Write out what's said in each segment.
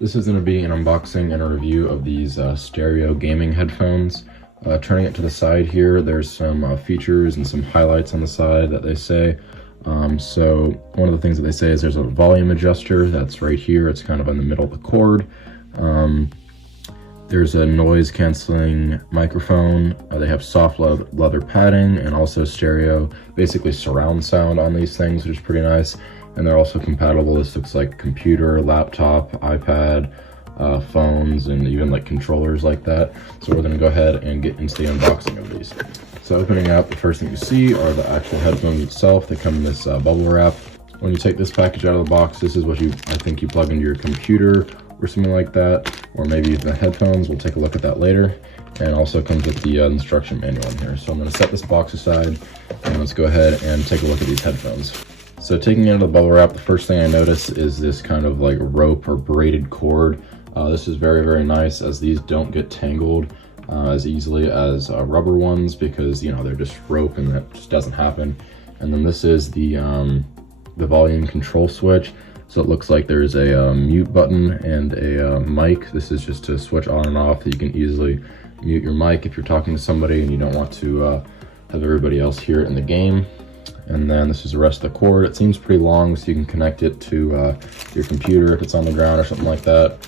This is going to be an unboxing and a review of these stereo gaming headphones. Turning it to the side here, there's some features and some highlights on the side that they say. So one of the things that they say is there's a volume adjuster that's right here. It's kind of in the middle of the cord. There's a noise canceling microphone. They have soft leather padding and also stereo, basically surround sound on these things, which is pretty nice. And they're also compatible. This looks like computer, laptop, iPad, phones, and even like controllers like that. So we're gonna go ahead and get into the unboxing of these. So opening up, the first thing you see are the actual headphones itself. They come in this bubble wrap. When you take this package out of the box, this is what I think you plug into your computer or something like that, or maybe the headphones. We'll take a look at that later. And also comes with the instruction manual in here. So I'm gonna set this box aside and let's go ahead and take a look at these headphones. So taking it out of the bubble wrap, the first thing I notice is this kind of like rope or braided cord. This is very, very nice, as these don't get tangled as easily as rubber ones, because you know they're just rope and that just doesn't happen. And then this is the volume control switch. So it looks like there's a mute button and a mic. This is just to switch on and off. You can easily mute your mic if you're talking to somebody and you don't want to have everybody else hear it in the game. And then this is the rest of the cord. It seems pretty long, so you can connect it to your computer if it's on the ground or something like that.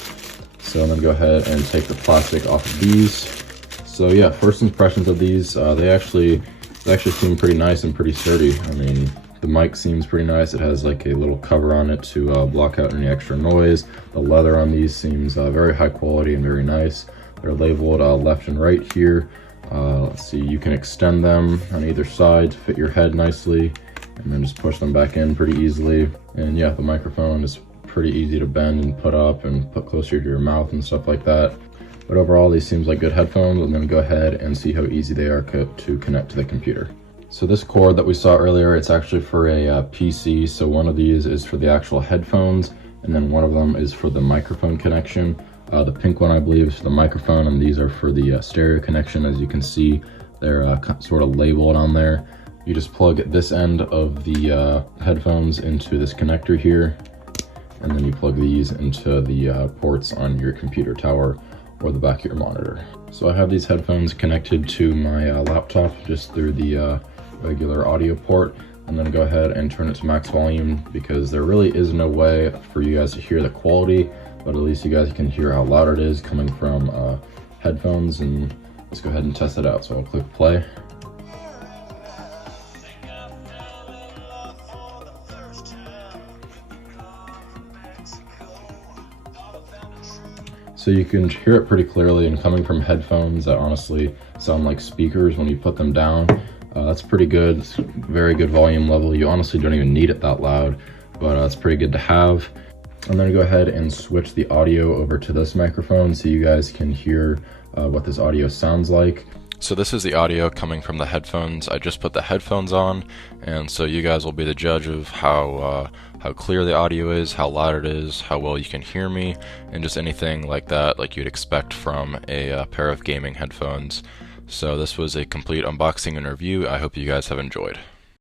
So I'm gonna go ahead and take the plastic off of these. So yeah, first impressions of these, they actually seem pretty nice and pretty sturdy. I mean, the mic seems pretty nice. It has like a little cover on it to block out any extra noise. The leather on these seems very high quality and very nice. They're labeled left and right here. Let's see, you can extend them on either side to fit your head nicely, and then just push them back in pretty easily. And yeah, the microphone is pretty easy to bend and put up and put closer to your mouth and stuff like that. But overall, these seems like good headphones. I'm gonna go ahead and see how easy they are to connect to the computer. So this cord that we saw earlier, it's actually for a PC. So one of these is for the actual headphones, and then one of them is for the microphone connection. The pink one, I believe, is for the microphone, and these are for the stereo connection. As you can see, they're sort of labeled on there. You just plug this end of the headphones into this connector here, and then you plug these into the ports on your computer tower or the back of your monitor. So I have these headphones connected to my laptop just through the regular audio port. I'm gonna go ahead and turn it to max volume, because there really is no way for you guys to hear the quality, but at least you guys can hear how loud it is coming from headphones. And let's go ahead and test it out. So I'll click play. So you can hear it pretty clearly, and coming from headphones that honestly sound like speakers when you put them down. That's pretty good. It's very good volume level. You honestly don't even need it that loud, but it's pretty good to have. I'm gonna go ahead and switch the audio over to this microphone so you guys can hear what this audio sounds like. So this is the audio coming from the headphones. I just put the headphones on, and so you guys will be the judge of how clear the audio is, how loud it is, how well you can hear me, and just anything like that, like you'd expect from a pair of gaming headphones. So this was a complete unboxing and review. I hope you guys have enjoyed.